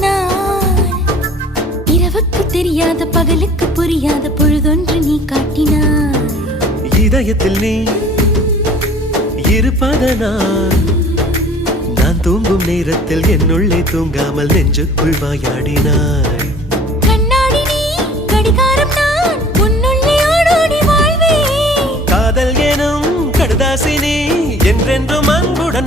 நான் இரவுக்கு தெரியாத பகலுக்கு புரியாத பொழுதொன்று நீ காட்டினாய். இதயத்தில் நீ இருப்பதனால் நான் தூங்கும் நேரத்தில் என்னுள்ளே தூங்காமல் நெஞ்சுக்குள் வாயாடினாய். கண்ணாடி நீ கடிகாரம் நான் உன்னுள்ளே ஓடோடி வாழ்வே. காதல் எனும் கடுதாசி நீ என்றென்றும் அன்புடன்